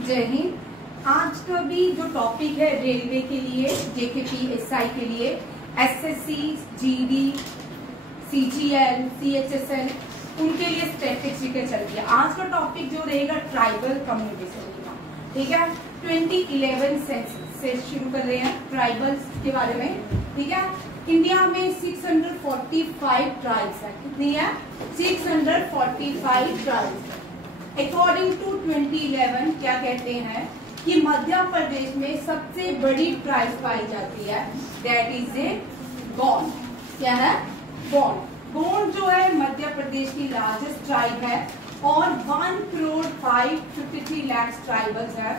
जय हिंद। आज का भी जो टॉपिक है रेलवे के लिए, जेकेपी एसआई के लिए, एसएससी, जीडी, सीजीएल, सीएचएसएल, उनके लिए स्टैटिस्टिक्स चल रही है। आज का टॉपिक जो रहेगा ट्राइबल कम्युनिटी से रहेगा, ठीक है। 2011 सेंसस से शुरू कर रहे हैं ट्राइबल्स के बारे में, ठीक है। इंडिया में 645 ट्राइब्स है। कितनी है? 645 ट्राइब्स। अकॉर्डिंग टू 2011 क्या कहते हैं कि मध्य प्रदेश में सबसे बड़ी ट्राइब पाई जाती है, दैट इज ए गोंड। क्या है? गोंड। गोंड जो है मध्य प्रदेश की लार्जेस्ट ट्राइब है और 1,553 लाख ट्राइबल्स है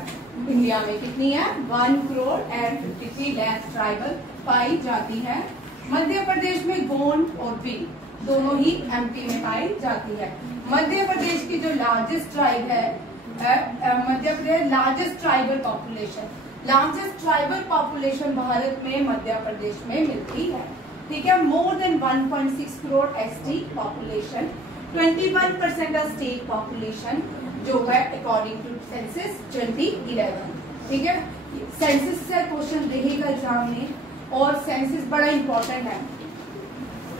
इंडिया में। कितनी है? 1,53 लाख ट्राइबल पाई जाती है। मध्य प्रदेश में गोंड और भील दोनों ही एमपी में पाई जाती है। मध्य प्रदेश की जो लार्जेस्ट ट्राइब है, Madhya Pradesh largest tribal population Bharat में मध्य प्रदेश में मिलती है, ठीक है। More than 1.6 crore ST population, 21% of state population जो है अकॉर्डिंग टू सेंसस 2011, ठीक है। सेंसस से क्वेश्चन रहेगा एग्जाम में और सेंसस बड़ा इंपॉर्टेंट है।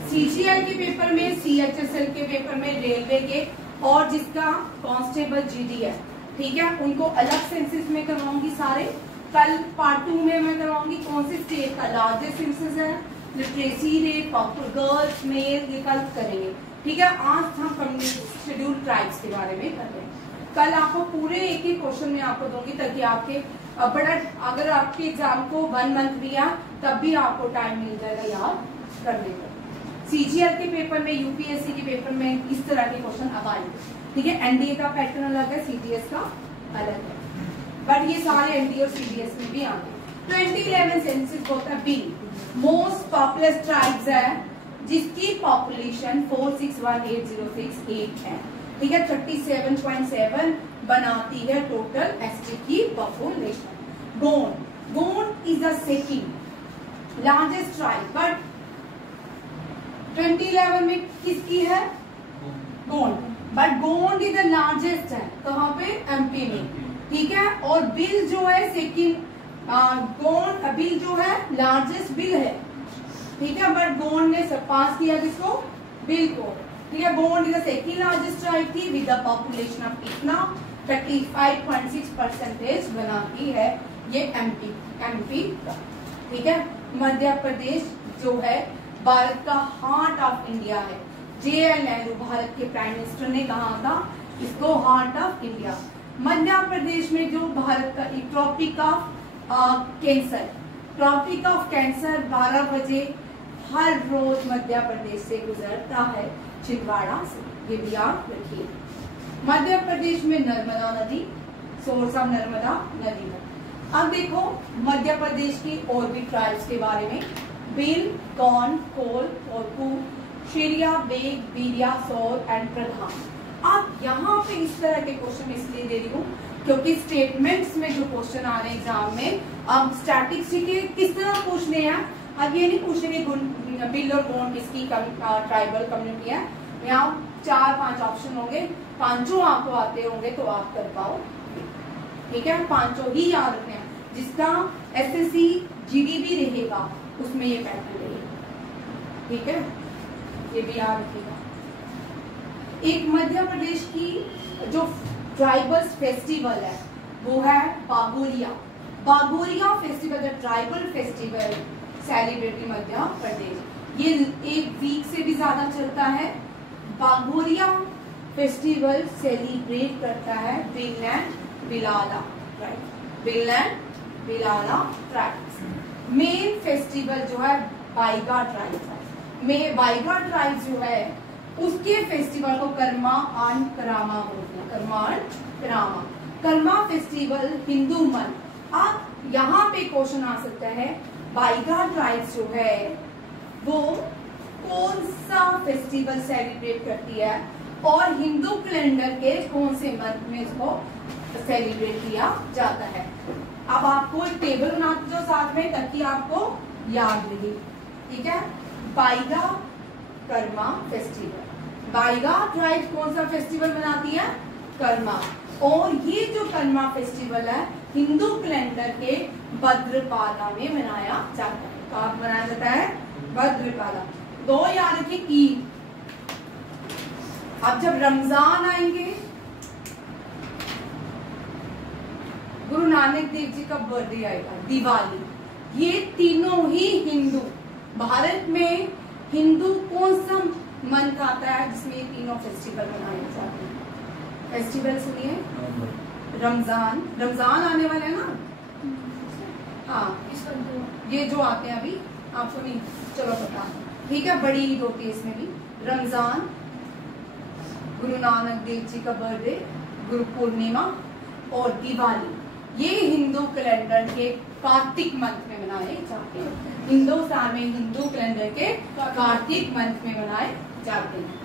सीजीएल के पेपर में, सीएचएसएल के पेपर में, रेलवे के, और जिसका कांस्टेबल जीडी है, ठीक है, उनको अलग सेंसस में करवाऊंगी सारे। कल पार्ट 2 में मैं करवाऊंगी कौन से स्टेट का लार्जेस्ट सेंसस है, लिटरेसी रेट, गर्ल्स, मेल, ये कल करेंगे, ठीक है। आज हम शेड्यूल ट्राइब्स के बारे में कर रहे हैं। कल आपको पूरे एक ही क्वेश्चन में आपको दूंगी ताकि आपके बड़ा, अगर आपके एग्जाम को 1 मंथ भी है तब भी आपको टाइम मिल जाएगा याद करने का। सीजीएल के पेपर में, यूपीएससी के पेपर में इस तरह के क्वेश्चन अब आएंगे, ठीक है। एनडीए का पैटर्न अलग है, सीडीएस का अलग है, बट ये सारे एनडीए और सीडीएस में भी आते हैं। 2011 सेंसस होता है बी, मोस्ट पॉपुलर ट्राइब्स है जिसकी पॉपुलेशन 461,806 है, ठीक है। 37.7 बनाती है टोटल एसटी की population. Gond is the second largest tribe, but 2011 में किसकी है? Gond, but Gond is the largest है कहाँ पे? एमपी में, ठीक है। और बिल जो है सेकंड, गोंड बिल जो है लार्जेस्ट बिल है, ठीक है, बट गोंड ने सरपास किया किसको? बिल को, ठीक है। Gond is the second largest tribe थी विद द पॉपुलेशन ऑफ कितना? 35.6% बनाती है ये एमपी का, ठीक है। मध्य प्रदेश जो है भारत का हार्ट ऑफ इंडिया है। JL नेहरू भारत के प्राइम मिनिस्टर ने कहा था इसको heart of India. Madhya Pradesh में जो भारत का ट्रॉपिक ऑफ कैंसर 12 बजे हर रोज मध्य प्रदेश से गुजरता है, छिंदवाड़ा से, ये भी याद रखिए। मध्य प्रदेश में नर्मदा नदी, सोर्स ऑफ नर्मदा नदी है। अब देखो मध्य प्रदेश की और भी ट्राइब्स के बारे में, बिल, कौन, कोल, कोरकू, शेरिया, बेग, बीरिया, सोर एंड प्रधान। अब यहाँ पे इस तरह के क्वेश्चन इसलिए दे रही हूँ क्योंकि स्टेटमेंट्स में जो क्वेश्चन आ रहे हैं एग्जाम में, अब स्टैटिस्टिक्स किस तरह पूछने हैं। अब ये नहीं पूछेंगे बिल और कौन किसकी ट्राइबल कम्युनिटी है। यहाँ 4-5 ऑप्शन होंगे, पांचों आपको आते होंगे तो आप कर पाओ, ठीक है। पांचों ही याद रखने हैं। जिसका एसएससी जीडी भी रहेगा उसमें ये पैटर्न रहेगा, ठीक है, ये भी याद रखिएगा। एक मध्य प्रदेश की जो ट्राइबल फेस्टिवल है वो है Bhagoria. Bhagoria festival, the tribal festival celebrate in Madhya Pradesh, ये 1 वीक से भी ज्यादा चलता है। बागोरिया फेस्टिवल सेलिब्रेट करता है बिलैंड बिलाला ट्राइब्स। मेन फेस्टिवल जो है बाइगा ट्राइब्स है। बाइगा ट्राइब्स जो है उसके फेस्टिवल को कर्मा एंड करामा बोलते हैं। कर्मा फेस्टिवल हिंदू मन। अब यहाँ पे क्वेश्चन आ सकता है, बाइगा ट्राइब्स जो है वो कौन सा फेस्टिवल सेलिब्रेट करती है और हिंदू कैलेंडर के कौन से मंथ में इसको सेलिब्रेट किया जाता है। अब आपको एक टेबल बना दो साथ में ताकि आपको याद रहे, ठीक है। बाइगा कर्मा फेस्टिवल, बाइगा ट्राइब कौन सा फेस्टिवल मनाती है? कर्मा। और ये जो कर्मा फेस्टिवल है हिंदू कैलेंडर के भद्रपादा में मनाया जाता है। कहाँ मनाया जाता है? भद्रपादा। दो याद रखिए ईद। अब जब रमजान आएंगे, गुरु नानक देव जी का बर्थडे आएगा, दिवाली, ये तीनों ही हिंदू, भारत में हिंदू कौन सा मंथ आता है जिसमें ये तीनों फेस्टिवल मनाए जाते हैं? फेस्टिवल सुनिए, रमजान, रमजान आने वाला है ना? हाँ, ये जो आते हैं अभी आपको नहीं, चलो पता, ठीक है, बड़ी ईद होती है इसमें भी। रमजान, गुरु नानक देव जी का बर्थडे, गुरु पूर्णिमा और दिवाली, ये हिंदू कैलेंडर के कार्तिक मंथ में मनाए जाते हैं। हिंदुस्तान में हिंदू कैलेंडर के कार्तिक मंथ में मनाए जाते हैं।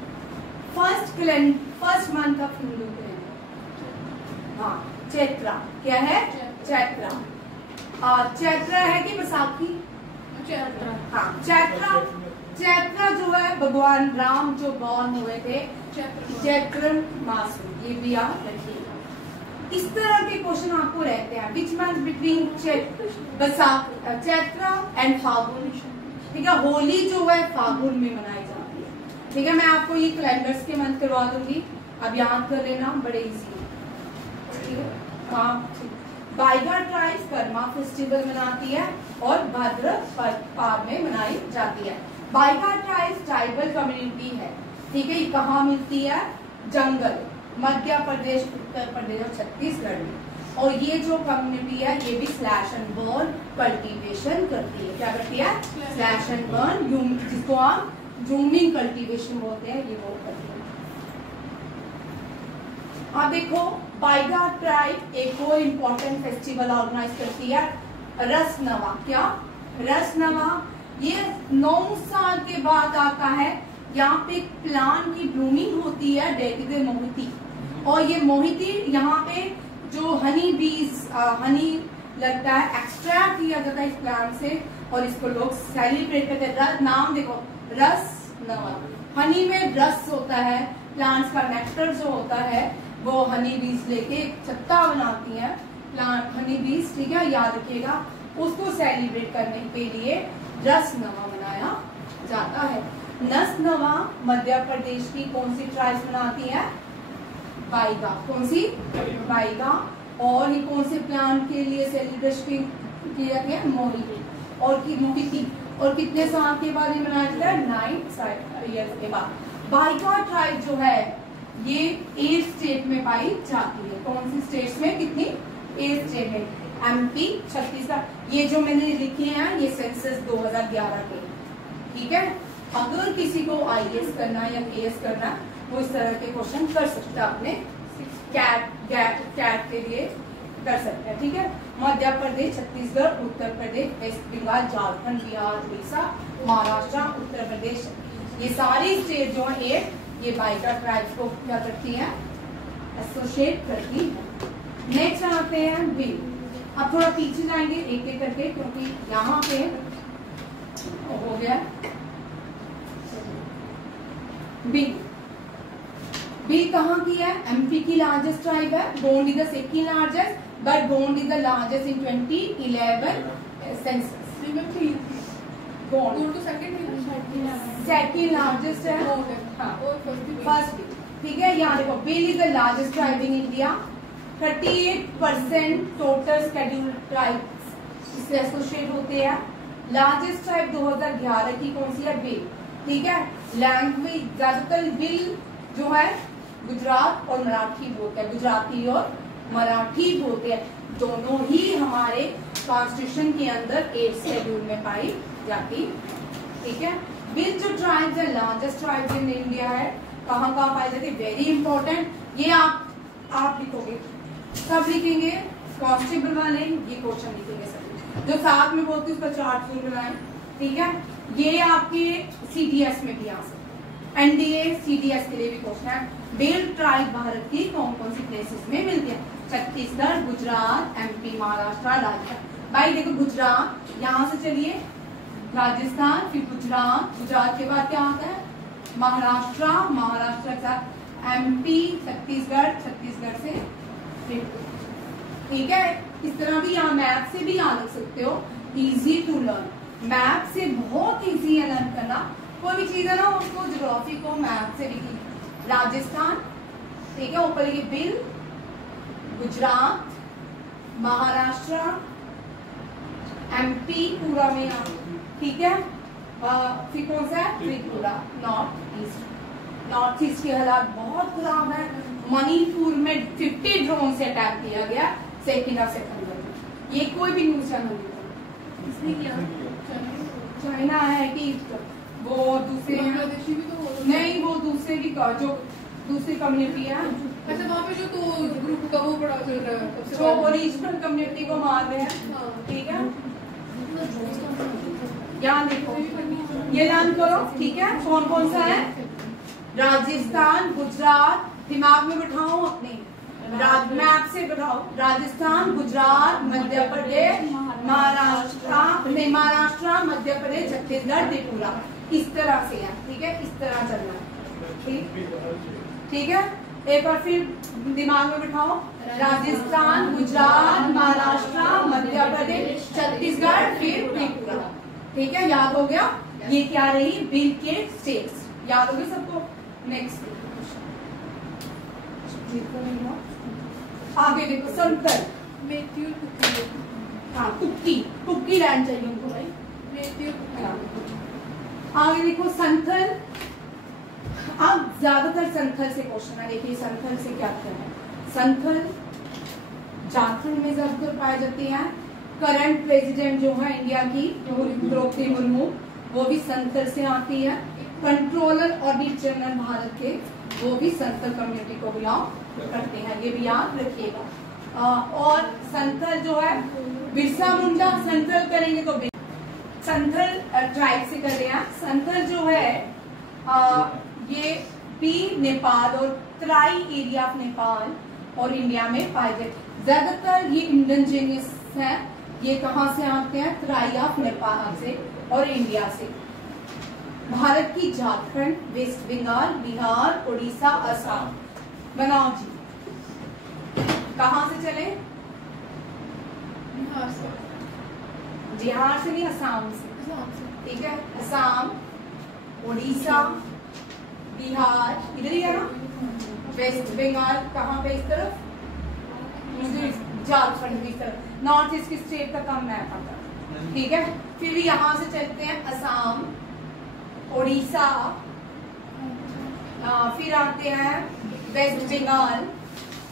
First month of Hindu calendar, हाँ, चैत्रा। क्या है? चैत्रा। चैत्रा है कि बैसाखी? चैत्रा। हाँ, चैत्रा। चैत्रा जो है भगवान राम जो बॉर्न हुए थे चैत्र मास में, ये भी याद रखिएगा। इस तरह के क्वेश्चन आपको रहते हैं। Which month between Chaitra and Phagun, ठीक है। होली जो है फागुन में मनाई जाती है, ठीक है। मैं आपको ये कैलेंडर्स के मंथ करवा दूंगी, अब याद कर लेना, बड़े इजी है, ठीक है। हाँ, बाइगा ट्राइब कर्मा फेस्टिवल मनाती है और भाद्रपद में मनाई जाती है। बाइगा ट्राइब ट्राइबल कम्युनिटी है, ठीक है। ये कहाँ मिलती है? जंगल, मध्य प्रदेश, उत्तर प्रदेश और छत्तीसगढ़ में। और ये जो कम्युनिटी है ये भी स्लैश एंड बर्न कल्टीवेशन करती है। क्या करती है? स्लैश एंड बर्न, जिसको हम जूमिंग कल्टीवेशन बोलते हैं, ये वो करती है। आप देखो, बाइगा ट्राइब एक और इम्पोर्टेंट फेस्टिवल ऑर्गेनाइज करती है, रसनवा। क्या? रसनवा। ये 9 साल के बाद आता है। यहाँ पे प्लांट की ब्लूमिंग होती है, डेटिवे मोहिती, और ये मोहिती यहाँ पे जो हनी बीज, हनी लगता है, एक्सट्रैक्ट किया जाता है इस प्लांट से, और इसको लोग सेलिब्रेट करते हैं। नाम देखो, रस नवा। हनी में रस होता है, प्लांट्स का नेक्टर जो होता है वो हनी बीज लेके छत्ता बनाती है प्लांट, हनी बीज, ठीक है, याद रखिएगा। उसको सेलिब्रेट करने के लिए रस नवा मनाया जाता है। नस नवा मध्य प्रदेश की कौन सी ट्राइब्स मनाती है? बाइगा। कौन सी? बाइगा। और ये कौन से प्लांट के लिए सेलिब्रेशन किया गया? मोहिती। और की मोहिती, और कितने साल के बाद ये मनाया जाता है? 9 ईयर्स के बाद। बाइगा ट्राइब जो है ये 8 स्टेट में पाई जाती है। कौन सी स्टेट्स में? कितनी? 8 स्टेट में, MP, छत्तीसगढ़। ये जो मैंने लिखे हैं ये सेंसस 2011 के, ठीक है। अगर किसी को IAS करना या KS करना, वो इस तरह के क्वेश्चन कर सकता है, अपने कैट के लिए कर सकते हैं, ठीक है। मध्य प्रदेश, छत्तीसगढ़, उत्तर प्रदेश, वेस्ट बंगाल, झारखंड, बिहार, उड़ीसा, महाराष्ट्र, उत्तर प्रदेश, ये सारी स्टेट जो है ये बाइगा ट्राइब्स को क्या करती है? एसोसिएट करती है। नेक्स्ट आते हैं बिल। अब थोड़ा पीछे जाएंगे एक एक करके, क्योंकि यहाँ पे हो गया बिल। बिल कहाँ की है? MP की लार्जेस्ट ट्राइब है। Gond is the second largest, but Gond is the largest in 2011 census. Gond second largest है, फर्स्ट, ठीक है। यहाँ देखो, bill is the largest tribe in India. 38% total scheduled tribe इससे एसोसिएट होते हैं। लार्जेस्ट ट्राइब 2011 की कौन सी है? बिल, ठीक है। लैंग्वेज ज्यादातर बिल जो है गुजरात और मराठी बोलते हैं, गुजराती और मराठी बोलते हैं, दोनों ही हमारे कॉन्स्टिट्यूशन के अंदर 8 शेड्यूल में पाई जाती, ठीक है। बिल जो ट्राइब्स है लार्जेस्ट ट्राइब्स इन इंडिया है, कहाँ कहाँ पाई जाती है? Very important. ये आप लिखोगे, सब लिखेंगे, कांस्टेबल वाले ये क्वेश्चन लिखेंगे सब, जो साथ में बोलते हैं उसका चार्ट फुल बनाए, ठीक है। ये आपके CDS में भी आ सकते हैं, NDA CDS के लिए भी क्वेश्चन है। बेल ट्राइब भारत की कौन कौन सी प्लेसेस में मिलती है? छत्तीसगढ़, गुजरात, MP, महाराष्ट्र, राजस्थान। भाई देखो, गुजरात, यहाँ से चलिए राजस्थान, फिर गुजरात, गुजरात के बाद क्या आता है? महाराष्ट्र, महाराष्ट्र के साथ MP, छत्तीसगढ़, छत्तीसगढ़ से ठीक है, इस तरह भी यहाँ मैप से भी यहाँ लिख सकते हो, इजी टू लर्न। मैप से बहुत इजी है लर्न करना, कोई भी चीज है ना उसको ज्योग्राफी को मैप से भी की। राजस्थान, ठीक है, ऊपर ये बिल, गुजरात, महाराष्ट्र, एमपी पूरा में यहाँ, ठीक है, फिर कौन सा है, Tripura, north east. North east के हालात बहुत खराब है। मणिपुर में 50 ड्रोन से अटैक किया गया 2 सितंबर में। ये कोई भी न्यूज चैनल इसने किया, चाइना है कि वो दूसरे बांग्लादेशी भी तो नहीं, वो दूसरे की जो दूसरी कम्युनिटी है। अच्छा, वहाँ पे जो तो ग्रुप का वो बड़ा चल रहा है, जो ओरिजिनल कम्युनिटी को मार रहे हैं, ठीक है। यहाँ देखो, ये लर्न करो, ठीक है। कौन कौन सा है, राजस्थान, गुजरात, दिमाग में बिठाओ अपने, मैप से बिठाओ, राजस्थान, गुजरात, मध्य प्रदेश, महाराष्ट्र, मध्य प्रदेश, छत्तीसगढ़, त्रिपुरा, इस तरह से है, ठीक है, इस तरह चलना है, ठीक है। एक बार फिर दिमाग में बिठाओ, राजस्थान, गुजरात, महाराष्ट्र, मध्य प्रदेश, छत्तीसगढ़, फिर त्रिपुरा, ठीक है, याद हो गया। ये क्या रही, बिल के स्टेट्स, याद हो गए सबको। नेक्स्ट आगे देखो, संथल, हाँ, कुक्की लैंड चाहिए उनको भाई। आगे देखो संथल, अब ज्यादातर संथल से क्वेश्चन है। देखिए संथल से क्या क्या है, संथल झारखंड में ज्यादातर पाए जाते हैं। करंट प्रेसिडेंट जो है इंडिया की द्रौपदी मुर्मू, वो भी संथल से आती है। कंट्रोलर ऑडिट जनरल भारत के, वो भी संथल कम्युनिटी को बिलोंग करते हैं, ये भी याद रखिएगा। और संथल जो है, बिरसा मुंडा संथल करेंगे तो संथल ट्राइब से कर रहे हैं। संथल जो है ये भी नेपाल और तराई एरिया ऑफ नेपाल और इंडिया में पाए जाते। ज्यादातर ये इंडिजिनियस है। ये कहाँ से आते हैं, तराई ऑफ नेपाल से और इंडिया से। भारत की झारखंड, वेस्ट बंगाल, बिहार, उड़ीसा, असम। बनाओ जी, कहाँ से चले, बिहार से नहीं, असम से, ठीक है। असम, उड़ीसा, बिहार, इधर ही है ना। वेस्ट बंगाल कहाँ पे, इस तरफ, मुझे झारखंड इस तरफ। नॉर्थ ईस्ट की स्टेट का कम मैप आता, ठीक है। फिर यहाँ से चलते हैं असम, उड़ीसा, फिर आते हैं वेस्ट बंगाल,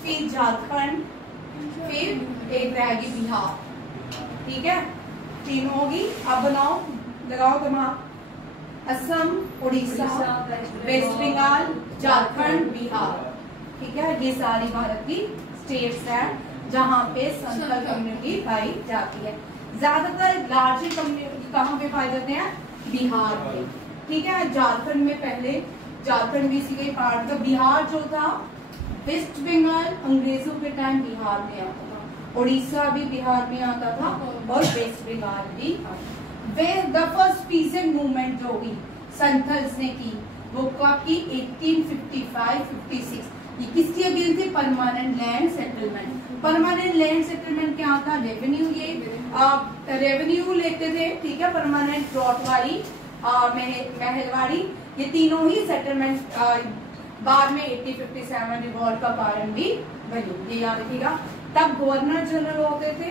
फिर झारखंड, फिर एक रहेगी बिहार, ठीक है। 3 होगी। अब बनाओ, लगाओ दिमाग, असम, उड़ीसा, वेस्ट बंगाल, झारखंड, बिहार, ठीक है। ये सारी भारत की स्टेट्स हैं जहाँ पे संथल कम्युनिटी पाई जाती है। ज्यादातर लार्जर कम्युनिटी कहाँ पे पाए जाते हैं, बिहार में, ठीक है। झारखंड में पहले, झारखंड भी इसी का पार्ट था। बिहार जो था, वेस्ट बंगाल अंग्रेजों के टाइम बिहार में आता था, उड़ीसा भी बिहार में आता था और वेस्ट बंगाल भी। द फर्स्ट पीसेंट मूवमेंट जो हुई संथल्स ने की, वो कब की, 1855-56। ये किसकी अगेंस्ट थी, permanent land settlement. Permanent land settlement क्या था, रेवेन्यू, ये रेवेन्यू लेते थे, ठीक है। परमानेंट प्लॉटवाड़ी, महलवाड़ी, ये तीनों ही सेटलमेंट बाद में 1857 रिवॉल्ट का कारण भी बनी, ये याद रखिएगा। तब गवर्नर जनरल होते थे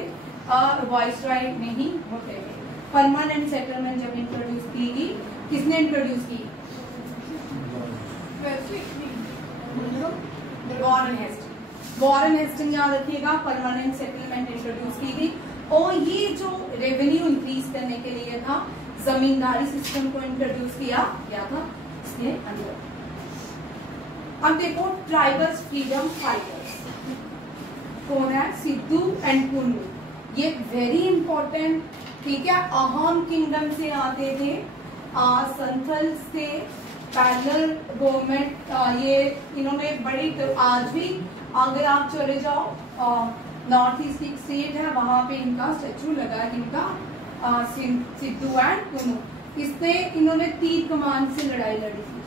और वाइसरॉय नहीं होते थे। परमानेंट सेटलमेंट जब इंट्रोड्यूस की गई, किसने इंट्रोड्यूस की, वॉरेन हेस्टिंग। वॉरेन हेस्टिंग याद रखिएगा, परमानेंट सेटलमेंट इंट्रोड्यूस की गई। और ये जो रेवेन्यू इंक्रीज करने के लिए था, जमींदारी सिस्टम को इंट्रोड्यूस किया गया था इसके अंदर। अब देखो ट्राइबल्स फ्रीडम फाइटर्स कौन है, सिद्धू एंड कुन्नू, ये वेरी इंपॉर्टेंट, ठीक है। अहोम किंगडम से आते थे, संथल से पैरेलल गवर्नमेंट, ये इन्होंने बड़ी, तो आज भी अगर आप चले जाओ नॉर्थ ईस्ट की स्टेट है, वहां पे इनका स्टेचू लगा है, इनका सिद्धू एंड कुन्नू। इसने इन्होंने तीर कमान से लड़ाई लड़ी थी,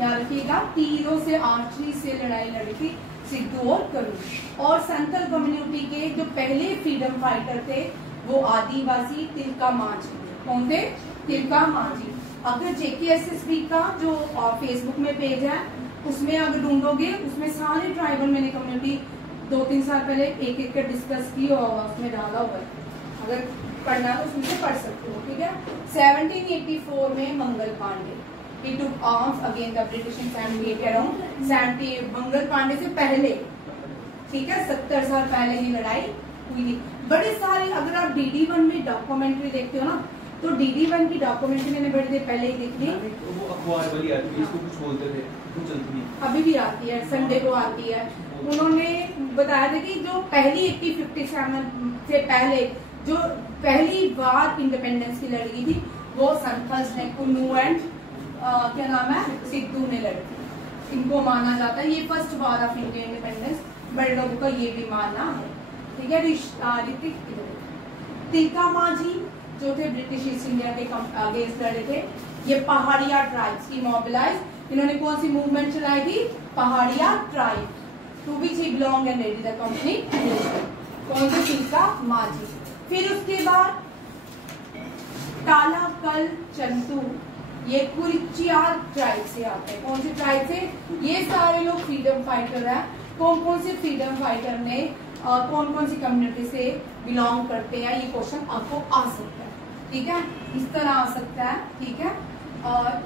याद रखिएगा, तीरों से, आर्चरी से लड़ाई लड़ी थी। सिद्धू और करूण। और संथल कम्युनिटी के जो पहले फ्रीडम फाइटर थे वो आदिवासी तिलका मांझी। कौन थे? तिलका मांझी। अगर जेकेएसएसबी का जो फेसबुक में पेज है उसमें अगर ढूंढोगे उसमें सारे ट्राइबल मैंने कम्युनिटी 2-3 साल पहले एक एक कर डिस्कस किया होगा, उसमें डाला हुआ है, अगर पढ़ना है तो उसमें से पढ़ सकते हो। ठीक है। 1784 में Mangal Pandey he took arms against the British in 78 around 70। Mangal Pandey से पहले, ठीक है, 70 साल पहले ये लड़ाई हुई थी। बड़े सारे, अगर आप DD1 में डॉक्यूमेंट्री देखते हो ना तो DD1 की डॉक्यूमेंट्री मैंने बड़ी देर पहले ही देखी। वो अखबार वाली आती है, इसको कुछ बोलते थे, वो चलती नहीं, अभी भी आती है, संडे को आती है। उन्होंने बताया था कि जो पहली 1857 से पहले जो पहली बार इंडिपेंडेंस की लड़की थी वो संथल्स ने, कुन्नू एंड क्या नाम है, सिद्धू ने लड़ी थी। इनको माना जाता है ये first bar of India independence, बड़े लोगों का ये भी मानना है। ठीक है। ऋतिक तिलका मांझी जो थे ब्रिटिश ईस्ट इंडिया के अगेंस्ट लड़े थे। ये पहाड़िया ट्राइब्स की मोबिलाइज, इन्होंने कौन सी मूवमेंट चलाई थी? Paharia tribe, to which he belong and led the company. कौन सी? तिलका मांझी। फिर उसके बाद काला कल चंतू, ये कुरिचिया ट्राइब से आते हैं। कौन सी ट्राइब से? ये सारे लोग फ्रीडम फाइटर है। कौन कौन से फ्रीडम फाइटर ने कौन कौन सी कम्युनिटी से बिलोंग करते हैं, ये क्वेश्चन आपको आ सकता है। ठीक है, इस तरह आ सकता है। ठीक है।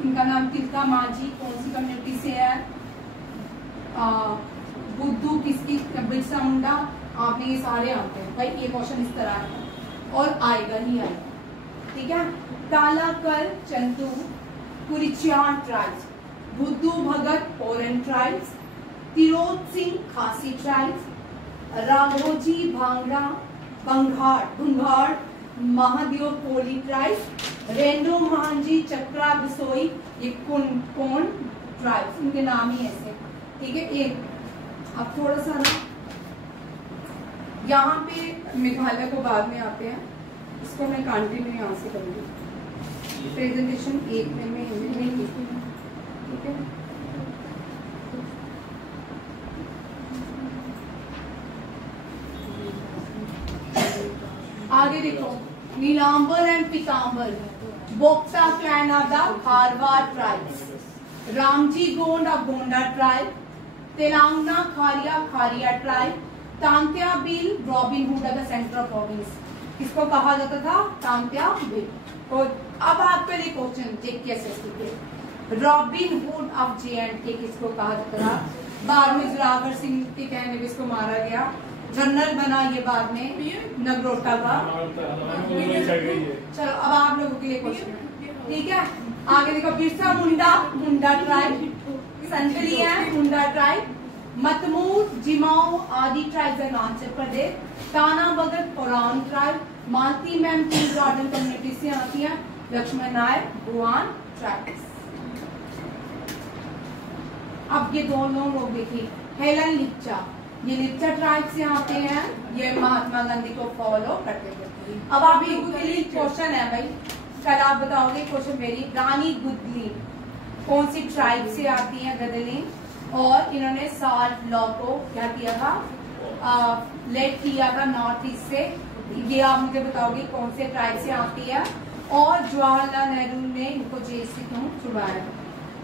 इनका नाम तिलका मांझी कौन सी कम्युनिटी से है? बुद्धू किसकी? बिरसा मुंडा। आपने ये सारे आते हैं भाई, ये क्वेश्चन इस तरह है और आएगा ही आएगा। ठीक है। काला कल चंतू कुरिचिया ट्राइब्स, बुद्धू भगत ओरन ट्राइब्स, तिरोत सिंह खासी ट्राइब्स, राघोजी भांगड़ा बंगाड़ महादेव पोली ट्राइब्स, रेंडो महांजी चक्रा बिसोई, ये कौन ट्राइब्स, उनके नाम ही ऐसे। ठीक है। एक अब थोड़ा सा ना यहाँ पे मेघालय को बाद में आते हैं, इसको मैं कंटिन्यू यहाँ से करूँगी। प्रेजेंटेशन एक में नहीं की। ठीक है। आगे देखो, Nilambar and Pitambar, Bhokta clan of the Kharwar tribes, Ramji Gond of Gonda tribe, Telangana Kharia tribe, Tantya Bhil Robin Hood of the central province. किसको कहा जाता था? तांत्या बिल। तो अब आप पहले क्वेश्चन चेक कैसे सीखे, रॉबिन हुड ऑफ J&K किसको कहा जाता था? बाद में जोरावर सिंह के कहने पे इसको मारा गया, जनरल बना ये बाद में नगरोटा का। चलो अब आप लोगों के लिए क्वेश्चन। ठीक है। आगे देखो, बिरसा मुंडा ट्राइब, संतली है मुंडा ट्राइब, मतमूर जिमाऊ आदि ट्राइब अरुणाचल प्रदेश, ताना भगत ओरान ट्राइब, मालती मैम टी गार्डन कम्युनिटी से आती है, लक्ष्मण नायक भुआन ट्राइब। अब ये दोनों लोग देखिए, हेलन लिप्चा, ये लिप्चा ट्राइब से आते हैं, ये महात्मा गांधी को फॉलो करते थे। अब आप लोगों के लिए क्वेश्चन है भाई, कल आप बताओगे क्वेश्चन मेरी, रानी गुदली कौन सी ट्राइब से आती है? गदलिन। और इन्होंने साल्ट लॉ को क्या किया था? लेट किया था नॉर्थ ईस्ट से। ये आप मुझे बताओगे कौन से ट्राइब से आती है? और जवाहरलाल नेहरू ने इनको जेल से क्यों छुड़वाया?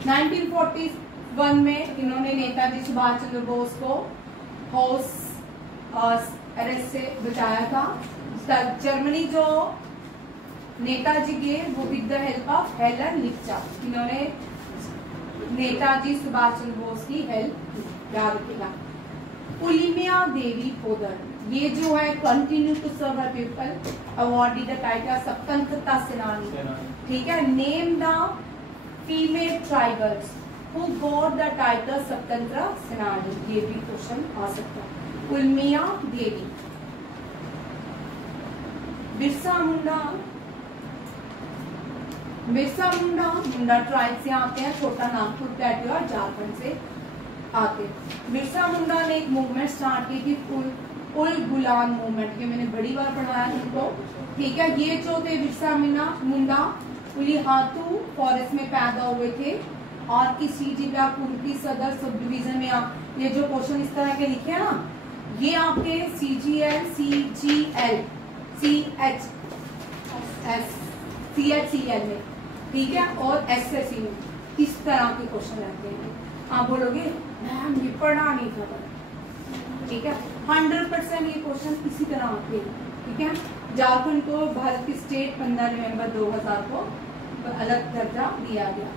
1941 में इन्होंने नेताजी सुभाष चंद्र बोस को हाउस अरेस्ट से बचाया था। जर्मनी जो नेताजी के वो with the help of Helen Lepcha, इन्होंने नेताजी सुभाष चंद्र बोस की हेल्प याद रखेगा। उलिमिया देवी पोदर, ये जो है continue to serve her people, awarded the title स्वतंत्रता सेनानी। ठीक है। Name the female tribals who got the title स्वतंत्र सेनानी, ये भी क्वेश्चन आ सकता है। उलिमिया देवी, बिरसा मुंडा ट्राइब से आते हैं, छोटा नागपुर प्लेटू और झारखंड से आते हैं। बिरसा मुंडा ने एक मूवमेंट स्टार्ट की थी, उल गुलाम मूवमेंट, ये मैंने बड़ी बार पढ़ाया तुमको। ठीक है। ये जो थे बिरसा मुंडा उली हाथू फॉरेस्ट में पैदा हुए थे और किसी जिला कुंती सदर सब डिवीजन में आप ये जो क्वेश्चन इस तरह के लिखे हैं ना, ये आपके CGL, CGL, CHCL में, ठीक है, और SSC में इस तरह के क्वेश्चन रहते हैं। आप बोलोगे मैम ये पढ़ा नहीं था, ठीक है, 100% ये क्वेश्चन इसी तरह आते हैं, ठीक है। झारखंड को भारत की स्टेट 15 नवंबर 2000 को अलग दर्जा दिया गया।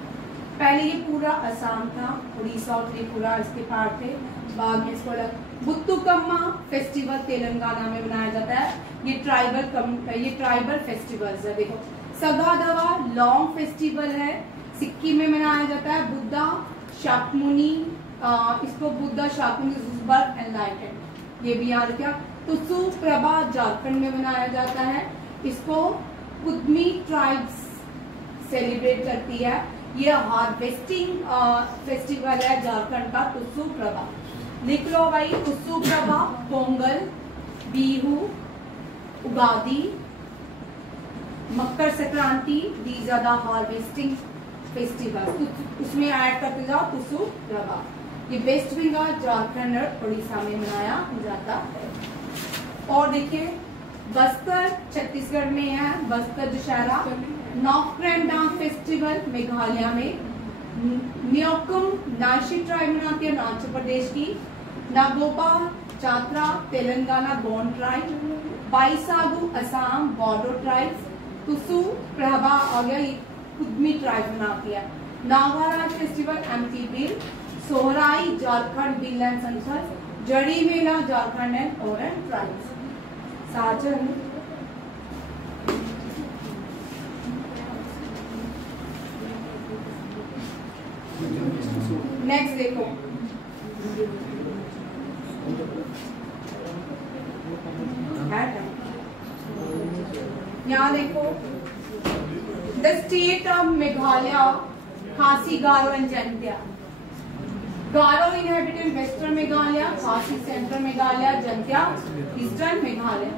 पहले ये पूरा असम था, उड़ीसा और त्रिपुरा इसके पार्ट थे, बाद में इसको अलग। बुत्तुकम्मा फेस्टिवल तेलंगाना में मनाया जाता है, ये ट्राइबल फेस्टिवल्स है। देखो सगादवा लॉन्ग फेस्टिवल है, सिक्किम में मनाया जाता है। बुद्धा शाक्मुनी, इसको बुद्धा शाक्मुनी बर्थ एनलाइटेंड, ये भी याद रखा। तुसु प्रभा झारखंड में मनाया जाता है, इसको कुदमी ट्राइब्स सेलिब्रेट करती है। ये हार्वेस्टिंग फेस्टिवल है झारखंड का, तुसु प्रभा। लिख लो भाई, Tusu Prabha, Pongal, Bihu, Ugadi, Makar Sankranti, these are the harvesting festival. उसमें ऐड करते जाओ तुसु प्रभा। ये वेस्ट बंगाल, झारखंड और उड़ीसा में मनाया जाता है। और देखिए बस्तर छत्तीसगढ़ में है, बस्तर दशहरा। नॉकफ्रेम डांस फेस्टिवल मेघालय में। न्योकुम नाशी ट्राइब मनाती है, अरुणाचल प्रदेश की। नागोपा चात्रा तेलंगाना, गोंड ट्राइब। बाईसागु असम, बोडो ट्राइब। तुसु प्रभा आ गया, कुदमी ट्राइब मनाती है। Nagaraj festival MP Bhil. Sohrai Jharkhand, Bhil and Santhal. जड़ी मेला झारखंड एंड ओरन ट्राइब्स। साजन नेक्स्ट देखो, यहाँ देखो the state of Meghalaya, Khasi, Garo and Jaintia. Garo inhabited western Meghalaya, Khasi central Meghalaya, Jaintia eastern Meghalaya.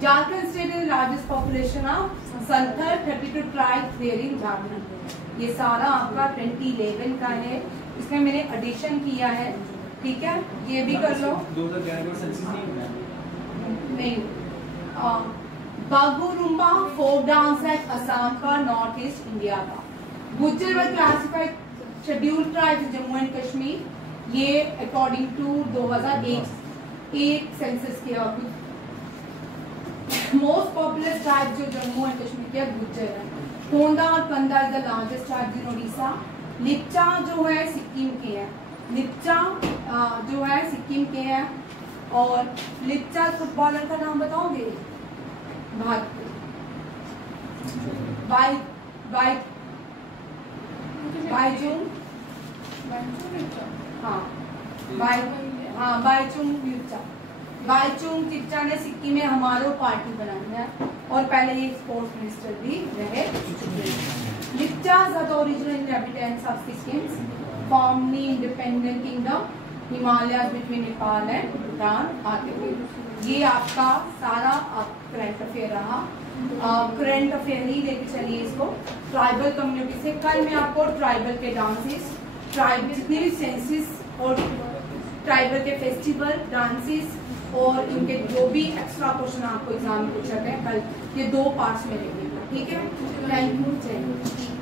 Jharkhand state is largest population of Santhal, 32 tribes there in Jharkhand. ये सारा आपका 2011 का है, इसमें मैंने एडिशन किया है, ठीक है, ये भी कर लो। 2011 में सेंसस नहीं, बागुरुम्बा फोक डांस है असम का, नॉर्थ ईस्ट इंडिया का। गुज्जर व classified schedule tribes Jammu and Kashmir, ये अकॉर्डिंग टू 2001 सेंसस किया। मोस्ट पॉपुलर ट्राइब जो जम्मू एंड कश्मीर के गुज्जर है। कोंडा और Kandha is the largest tribe in Odisha. Lepcha जो है सिक्किम के हैं, लिप्चा जो है सिक्किम के हैं। और लिप्चा फुटबॉलर का नाम बताओगे? बाईचुंग चिप्चा ने सिक्किम में हमारो पार्टी बनाई है और पहले ये स्पोर्ट्स मिनिस्टर भी रहे। Lepchas are the original inhabitants of Sikkim, formerly independent kingdom, Himalaya between Nepal and Bhutan आते हुए। ये आपका सारा करंट अफेयर रहा। करंट अफेयर ही लेके चलिए इसको। ट्राइबल कम्युनिटी से कल मैं आपको ट्राइबल के डांसेस, ट्राइबल जितने भी सेंसेस और ट्राइबल के फेस्टिवल डांसेस और इनके जो भी एक्स्ट्रा क्वेश्चन आपको एग्जाम में पूछा गया कल, ये 2 पार्ट्स में लेंगे, ठीक है। Thank you.